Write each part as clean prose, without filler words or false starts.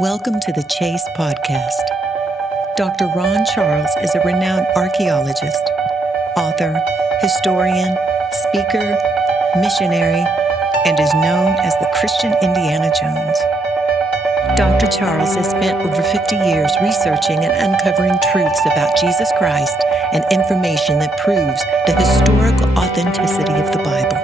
Welcome to the Chase Podcast. Dr. Ron Charles is a renowned archaeologist, author, historian, speaker, missionary, and is known as the Christian Indiana Jones. Dr. Charles has spent over 50 years researching and uncovering truths about Jesus Christ and information that proves the historical authenticity of the Bible.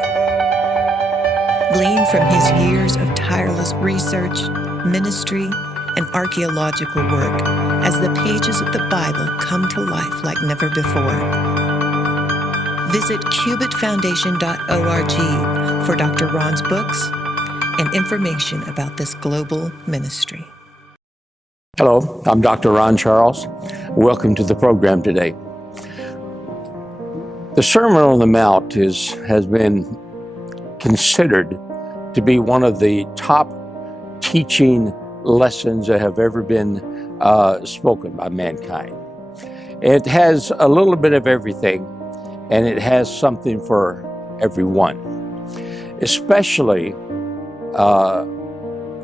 Gleaned from his years of tireless research, ministry, and archaeological work as the pages of the Bible come to life like never before. Visit cubitfoundation.org for Dr. Ron's books and information about this global ministry. Hello, I'm Dr. Ron Charles. Welcome to the program today. The Sermon on the Mount has been considered to be one of the top teaching lessons that have ever been spoken by mankind. It has a little bit of everything, and it has something for everyone, especially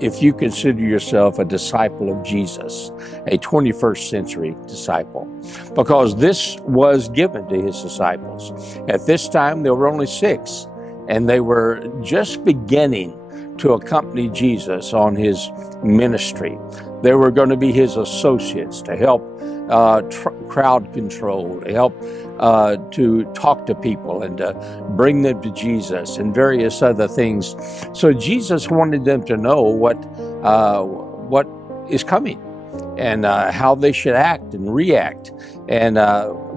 if you consider yourself a disciple of Jesus, a 21st century disciple, because this was given to his disciples. At this time, there were only 6, and they were just beginning to accompany Jesus on his ministry. They were going to be his associates to help crowd control, to help to talk to people and to bring them to Jesus and various other things. So Jesus wanted them to know what is coming and how they should act and react and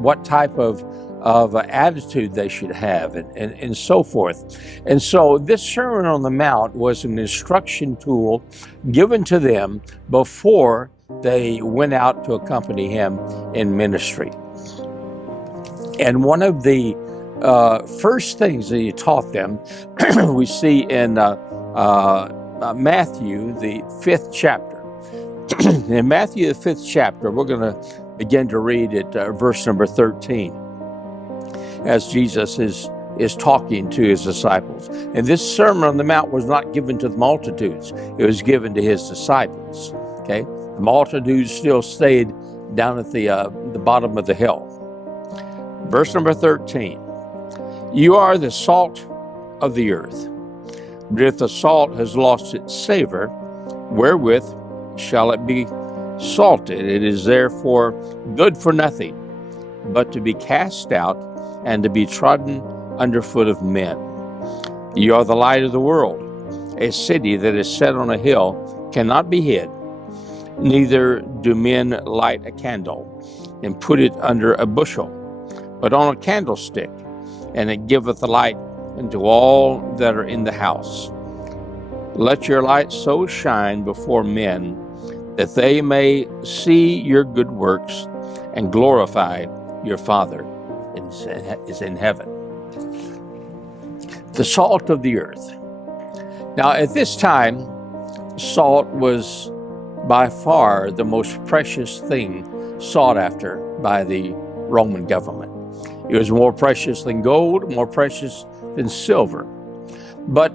what type of attitude they should have and so forth. And so this Sermon on the Mount was an instruction tool given to them before they went out to accompany him in ministry. And one of the first things that he taught them, we see in Matthew, the 5th chapter. In Matthew, the 5th chapter, we're going to begin to read at verse number 13. As Jesus is talking to his disciples. And this Sermon on the Mount was not given to the multitudes. It was given to his disciples. Okay? The multitudes still stayed down at the bottom of the hill. Verse number 13. You are the salt of the earth. But if the salt has lost its savor, wherewith shall it be salted? It is therefore good for nothing, but to be cast out and to be trodden underfoot of men. You are the light of the world. A city that is set on a hill cannot be hid. Neither do men light a candle and put it under a bushel, but on a candlestick, and it giveth light unto all that are in the house. Let your light so shine before men that they may see your good works and glorify your Father is in heaven. The salt of the earth. Now, at this time, salt was by far the most precious thing sought after by the Roman government. It was more precious than gold, more precious than silver. But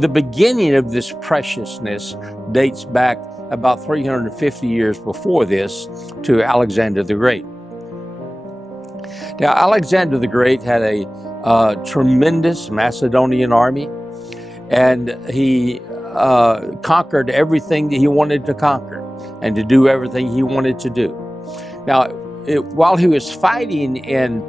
the beginning of this preciousness dates back about 350 years before this to Alexander the Great. Now, Alexander the Great had a tremendous Macedonian army, and he conquered everything that he wanted to conquer and to do everything he wanted to do. Now, while he was fighting in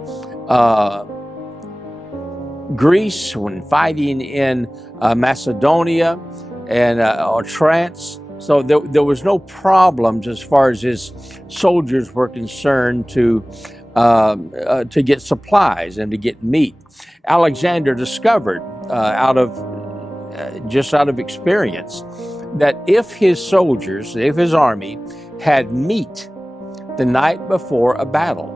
Greece, when fighting in Macedonia and Trance, so there was no problems as far as his soldiers were concerned to get supplies and to get meat. Alexander discovered out of experience that if his soldiers, if his army had meat the night before a battle,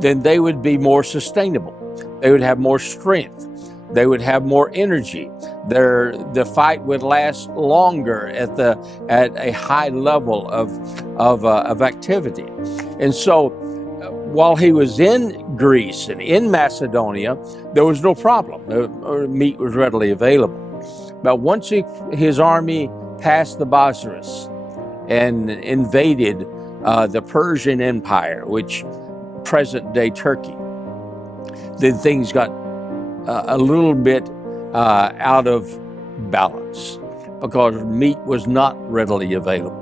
then they would be more sustainable. They would have more strength. They would have more energy. The fight would last longer at a high level of activity. And so while he was in Greece and in Macedonia, there was no problem. Meat was readily available. But once his army passed the Bosphorus and invaded the Persian Empire, which present-day Turkey. Then things got a little bit out of balance because meat was not readily available.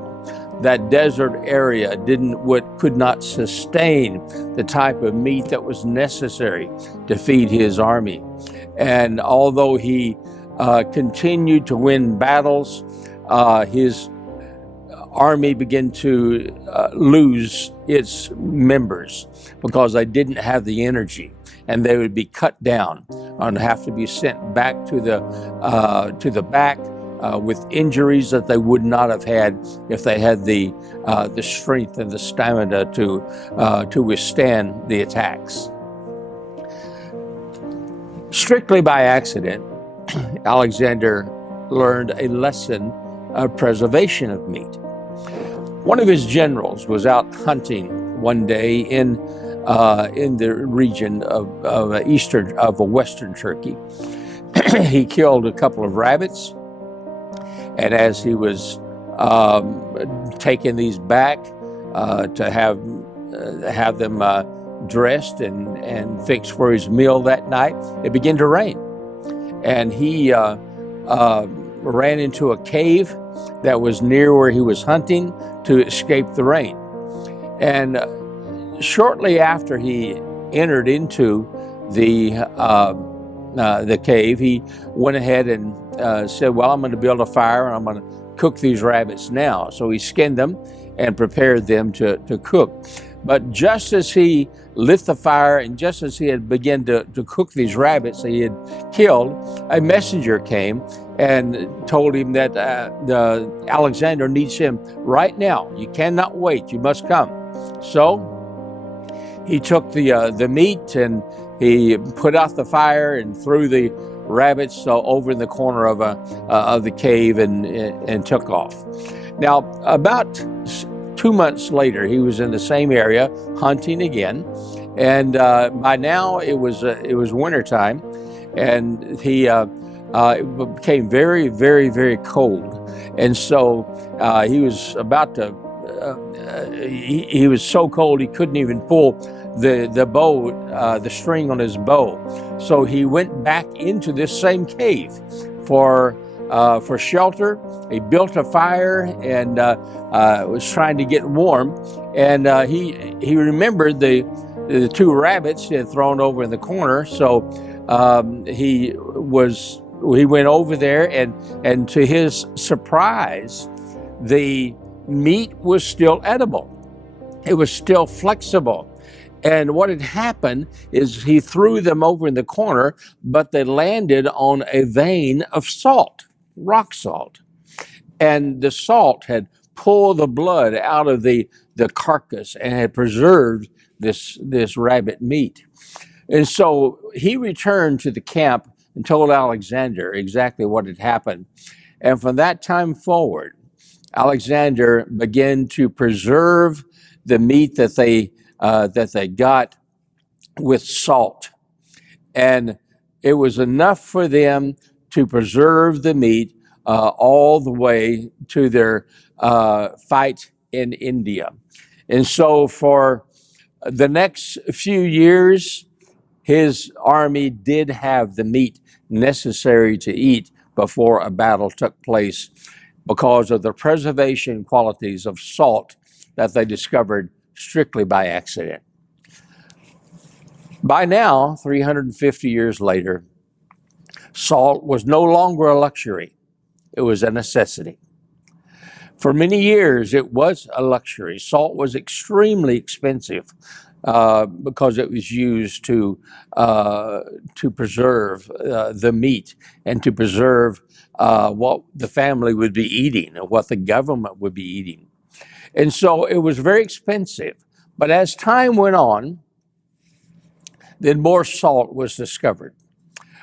That desert area could not sustain the type of meat that was necessary to feed his army. And although he continued to win battles, his army began to lose its members because they didn't have the energy, and they would be cut down and have to be sent back to the back with injuries that they would not have had if they had the strength and the stamina to withstand the attacks. Strictly by accident, Alexander learned a lesson of preservation of meat. One of his generals was out hunting one day in the region of western Turkey. He killed a couple of rabbits, and as he was taking these back to have them dressed and fixed for his meal that night, it began to rain, and he ran into a cave that was near where he was hunting to escape the rain. And shortly after he entered into the cave, he went ahead and said, well, I'm going to build a fire and I'm going to cook these rabbits now. So he skinned them and prepared them to cook. But just as he lit the fire and just as he had begun to cook these rabbits that he had killed, a messenger came and told him that Alexander needs him right now. You cannot wait. You must come. So he took the meat and he put out the fire and threw the rabbits over in the corner of the cave and took off. Now, about 2 months later, he was in the same area hunting again, and by now it was wintertime, and it became very, very, very cold, and so he was about to. He was so cold he couldn't even pull the bow, the string on his bow. So he went back into this same cave for shelter. He built a fire and was trying to get warm. And he remembered the two rabbits he had thrown over in the corner. So he went over there, and to his surprise, the meat was still edible. It was still flexible. And what had happened is he threw them over in the corner, but they landed on a vein of salt, rock salt. And the salt had pulled the blood out of the carcass and had preserved this rabbit meat. And so he returned to the camp and told Alexander exactly what had happened. And from that time forward, Alexander began to preserve the meat that they got with salt. And it was enough for them to preserve the meat all the way to their fight in India. And so for the next few years, his army did have the meat necessary to eat before a battle took place, because of the preservation qualities of salt that they discovered strictly by accident. By now, 350 years later, salt was no longer a luxury. It was a necessity. For many years, it was a luxury. Salt was extremely expensive because it was used to preserve the meat and to preserve what the family would be eating or what the government would be eating. And so it was very expensive. But as time went on, then more salt was discovered.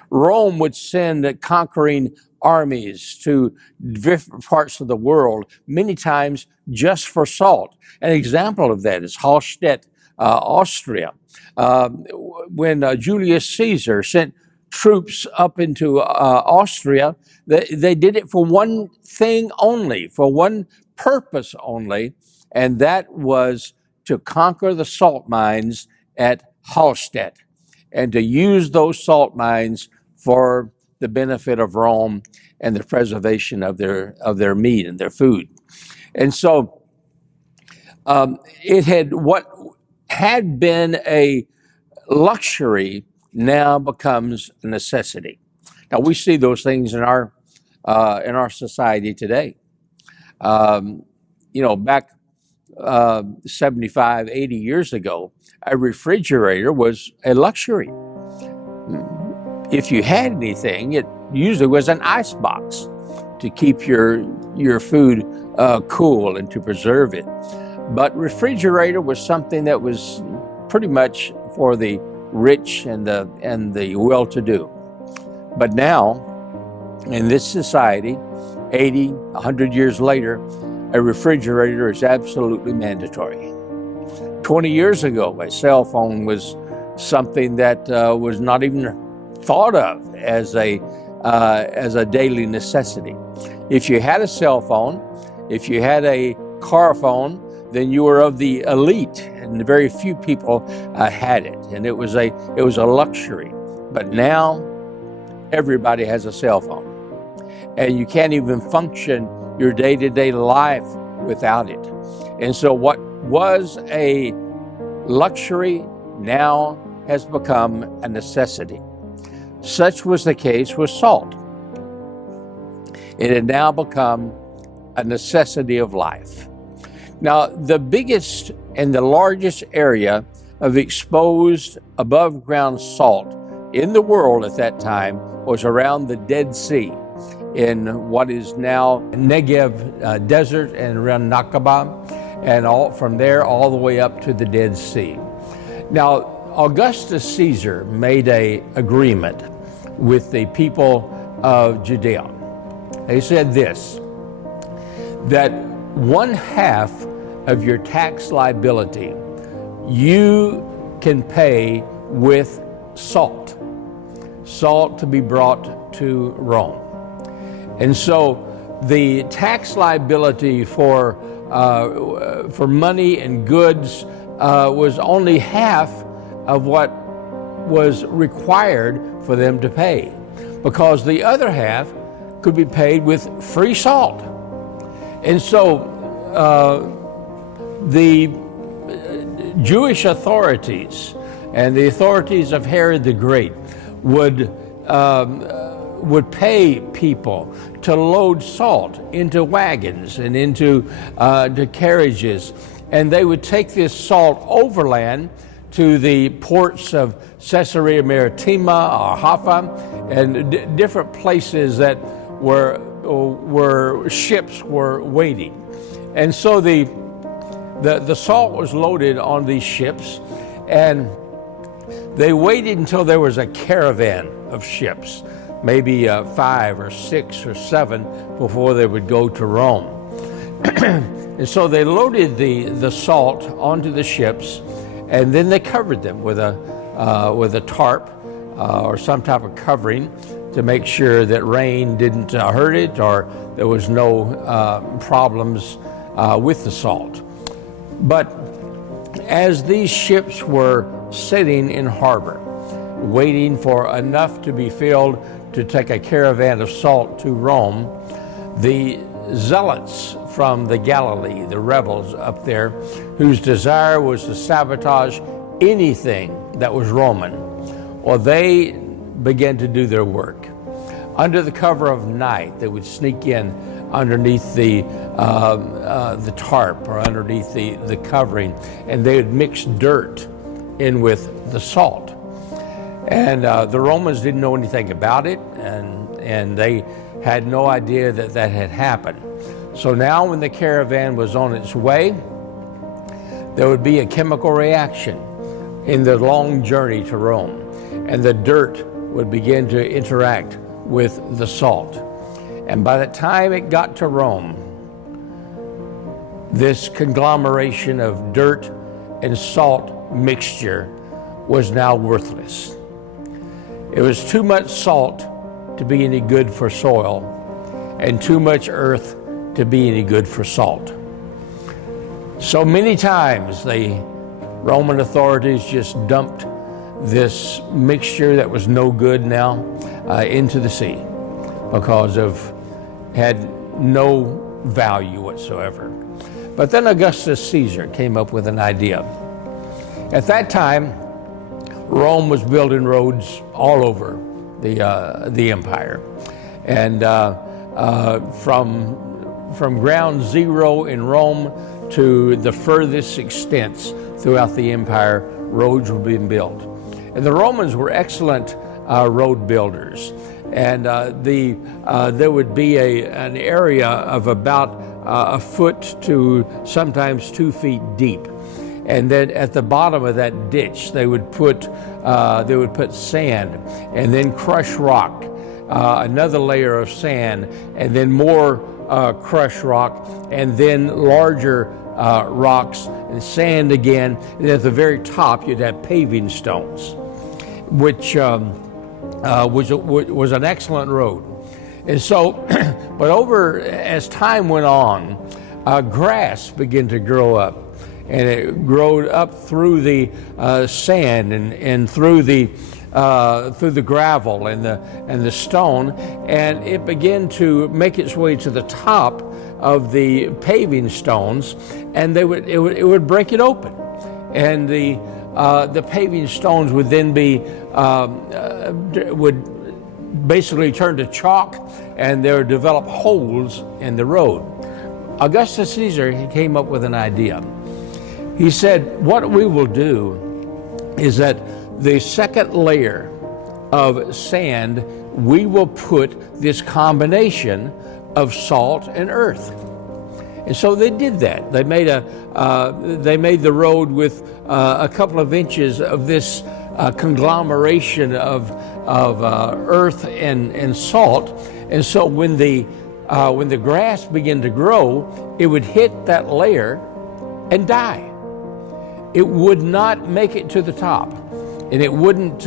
Rome would send conquering armies to different parts of the world, many times just for salt. An example of that is Hallstatt, Austria. When Julius Caesar sent troops up into Austria, they did it for one thing only, for one purpose only, and that was to conquer the salt mines at Hallstatt and to use those salt mines for the benefit of Rome and the preservation of their meat and their food. And so what had been a luxury now becomes a necessity. Now we see those things in our society today. Back 75, 80 years ago, a refrigerator was a luxury. If you had anything, it usually was an ice box to keep your food cool and to preserve it. But refrigerator was something that was pretty much for the rich and the well-to-do. But now, in this society, 80, 100 years later, a refrigerator is absolutely mandatory. 20 years ago, a cell phone was something that was not even thought of as a daily necessity. If you had a cell phone, if you had a car phone, then you were of the elite, and very few people had it, and it was a luxury. But now, everybody has a cell phone, and you can't even function your day-to-day life without it. And so what was a luxury now has become a necessity. Such was the case with salt. It had now become a necessity of life. Now, the biggest and the largest area of exposed above ground salt in the world at that time was around the Dead Sea, in what is now Negev desert and around Nakaba, and all from there all the way up to the Dead Sea. Now, Augustus Caesar made an agreement with the people of Judea. He said this, that 1/2 of your tax liability you can pay with salt to be brought to Rome. And so the tax liability for money and goods was only half of what was required for them to pay, because the other half could be paid with free salt. And so the Jewish authorities and the authorities of Herod the Great would pay people to load salt into wagons and into carriages, and they would take this salt overland to the ports of Caesarea Maritima or Haifa and different places that where ships were waiting. And so the salt was loaded on these ships, and they waited until there was a caravan of ships, maybe 5 or 6 or 7, before they would go to Rome. And so they loaded the salt onto the ships, and then they covered them with a tarp or some type of covering to make sure that rain didn't hurt it, or there was no problems with the salt. But as these ships were sitting in harbor, waiting for enough to be filled to take a caravan of salt to Rome, the zealots from the Galilee, the rebels up there, whose desire was to sabotage anything that was Roman, well, they began to do their work. Under the cover of night, they would sneak in underneath the tarp or underneath the covering, and they would mix dirt in with the salt. And the Romans didn't know anything about it, and they had no idea that had happened. So now when the caravan was on its way, there would be a chemical reaction in the long journey to Rome, and the dirt would begin to interact with the salt. And by the time it got to Rome, this conglomeration of dirt and salt mixture was now worthless. It was too much salt to be any good for soil, and too much earth to be any good for salt. So many times the Roman authorities just dumped this mixture that was no good now into the sea because of had no value whatsoever. But then Augustus Caesar came up with an idea. At that time, Rome was building roads all over the empire, and from ground zero in Rome to the furthest extents throughout the empire, roads were being built. And the Romans were excellent road builders. And there would be an area of about a foot to sometimes 2 feet deep. And then at the bottom of that ditch, they would put sand and then crushed rock, another layer of sand, and then more crushed rock, and then larger rocks and sand again. And at the very top, you'd have paving stones, which was an excellent road. And so, but as time went on, grass began to grow up. And it growed up through the sand and through the gravel and the stone, and it began to make its way to the top of the paving stones, and it would break it open, and the paving stones would then would basically turn to chalk, and there would develop holes in the road. Augustus Caesar, he came up with an idea. He said, what we will do is that the second layer of sand, we will put this combination of salt and earth. And so they did that. They made the road with a couple of inches of this conglomeration of earth and salt. And so when the grass began to grow, it would hit that layer and die. It would not make it to the top, and it wouldn't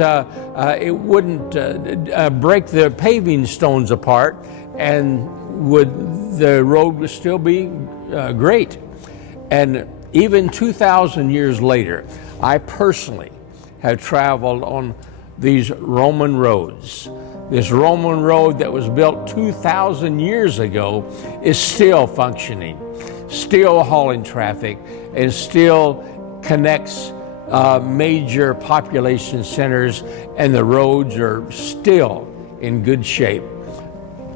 break the paving stones apart, and the road would still be great. And even 2,000 years later, I personally have traveled on these Roman roads. This Roman road that was built 2,000 years ago is still functioning, still hauling traffic, and still connects major population centers, and the roads are still in good shape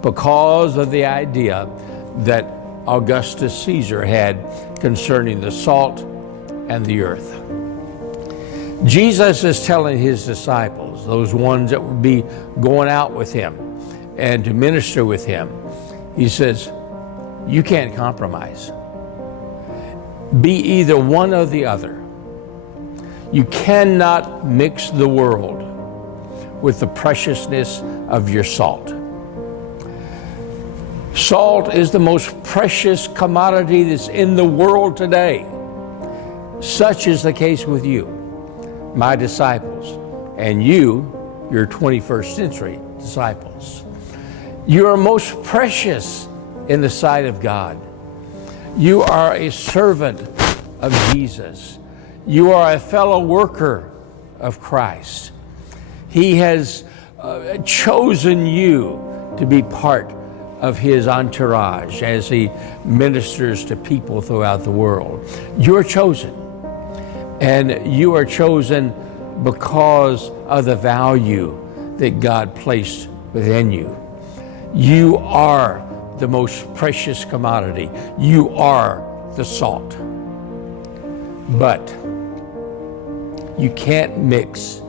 because of the idea that Augustus Caesar had concerning the salt and the earth. Jesus is telling his disciples, those ones that would be going out with him and to minister with him, he says, you can't compromise. Be either one or the other. You cannot mix the world with the preciousness of your salt. Salt is the most precious commodity that's in the world today. Such is the case with you, my disciples, and your 21st century disciples. You are most precious in the sight of God. You are a servant of Jesus. You are a fellow worker of Christ. He has chosen you to be part of his entourage as he ministers to people throughout the world. You're chosen. And you are chosen because of the value that God placed within you. You are the most precious commodity. You are the salt. But you can't mix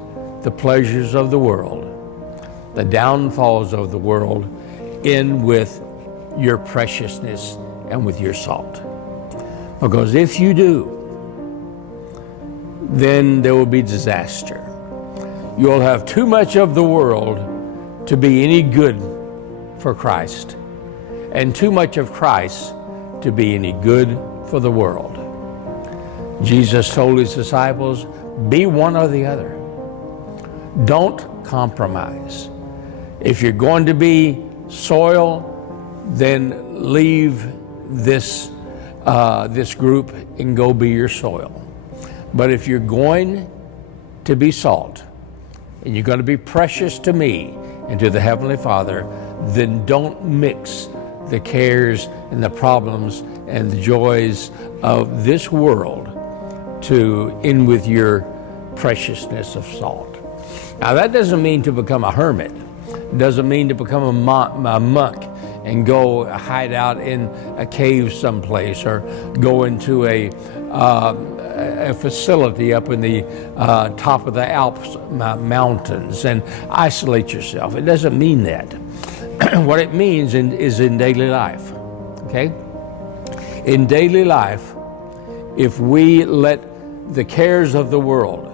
the pleasures of the world, the downfalls of the world, in with your preciousness and with your salt. Because if you do, then there will be disaster. You'll have too much of the world to be any good for Christ, and too much of Christ to be any good for the world. Jesus told his disciples, be one or the other. Don't compromise. If you're going to be soil, then leave this group and go be your soil. But if you're going to be salt, and you're going to be precious to me and to the Heavenly Father, then don't mix the cares and the problems and the joys of this world to in with your preciousness of salt. Now, that doesn't mean to become a hermit. It doesn't mean to become a monk and go hide out in a cave someplace, or go into a facility up in the top of the Alps mountains and isolate yourself. It doesn't mean that. What it means is in daily life, okay? In daily life, if we let the cares of the world,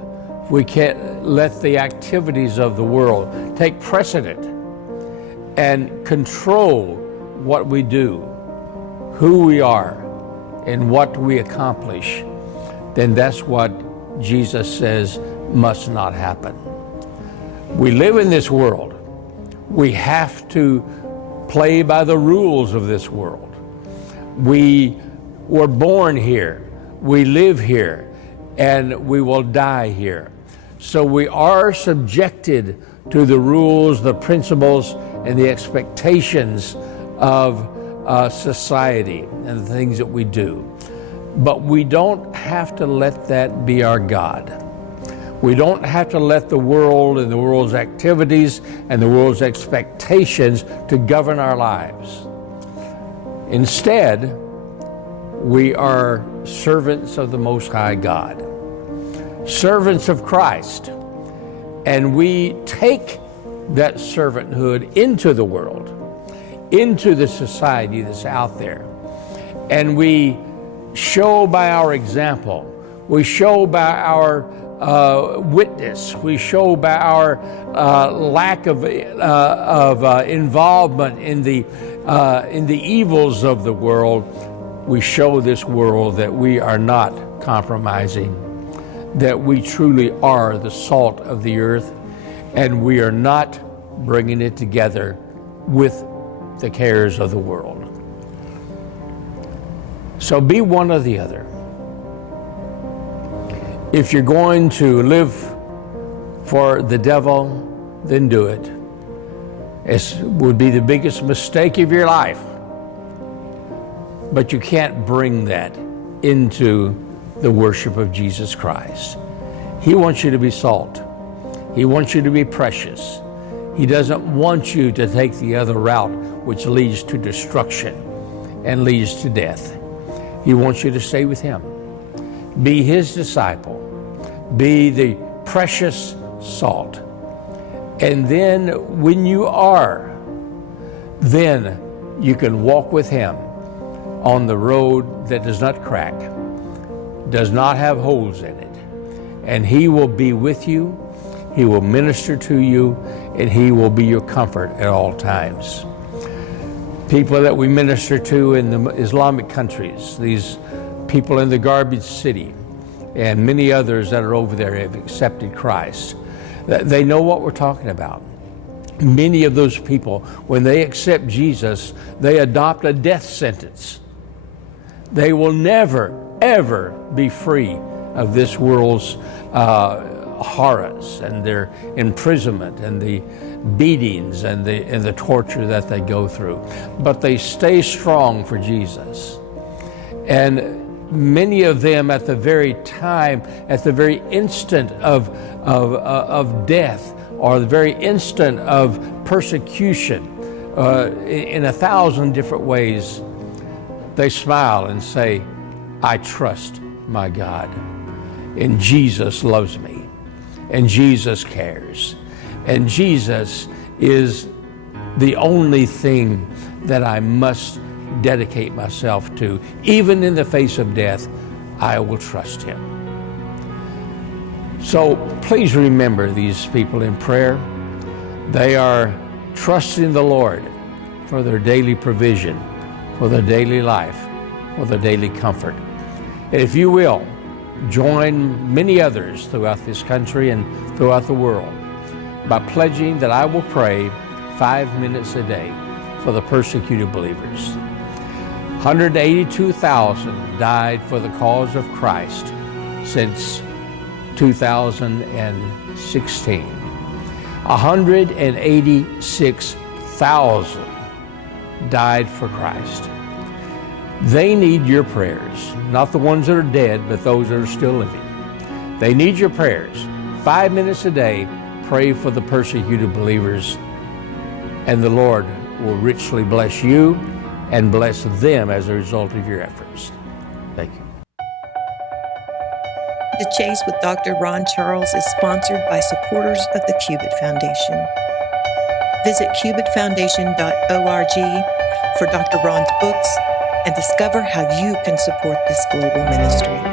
if we can't let the activities of the world take precedent and control what we do, who we are, and what we accomplish, then that's what Jesus says must not happen. We live in this world. We have to play by the rules of this world. We were born here, we live here, and we will die here. So we are subjected to the rules, the principles, and the expectations of society and the things that we do. But we don't have to let that be our God. We don't have to let the world and the world's activities and the world's expectations to govern our lives. Instead, we are servants of the Most High God, servants of Christ, and we take that servanthood into the world, into the society that's out there, and we show by our example, we show by our witness, we show by our lack of involvement in the evils of the world. We show this world that we are not compromising, that we truly are the salt of the earth, and we are not bringing it together with the cares of the world. So be one or the other. If you're going to live for the devil, then do it. It would be the biggest mistake of your life. But you can't bring that into the worship of Jesus Christ. He wants you to be salt. He wants you to be precious. He doesn't want you to take the other route, which leads to destruction and leads to death. He wants you to stay with Him. Be His disciple. Be the precious salt. And then when you are, then you can walk with Him on the road that does not crack, does not have holes in it. And He will be with you. He will minister to you, and He will be your comfort at all times. People that we minister to in the Islamic countries, these people in the garbage city, and many others that are over there have accepted Christ. They know what we're talking about. Many of those people, when they accept Jesus, they adopt a death sentence. They will never, ever be free of this world's horrors and their imprisonment and the beatings and the torture that they go through. But they stay strong for Jesus. And many of them at the very time, at the very instant of death, or the very instant of persecution, in 1,000 different ways, they smile and say, I trust my God. And Jesus loves me. And Jesus cares. And Jesus is the only thing that I must dedicate myself to. Even in the face of death, I will trust Him. So please remember these people in prayer. They are trusting the Lord for their daily provision, for their daily life, for their daily comfort. And if you will, join many others throughout this country and throughout the world by pledging that I will pray 5 minutes a day for the persecuted believers. 182,000 died for the cause of Christ since 2016. 186,000 died for Christ. They need your prayers, not the ones that are dead, but those that are still living. They need your prayers. 5 minutes a day, pray for the persecuted believers, and the Lord will richly bless you and bless them as a result of your efforts. Thank you. The Chase with Dr. Ron Charles is sponsored by supporters of the Cubit Foundation. Visit cubitfoundation.org for Dr. Ron's books and discover how you can support this global ministry.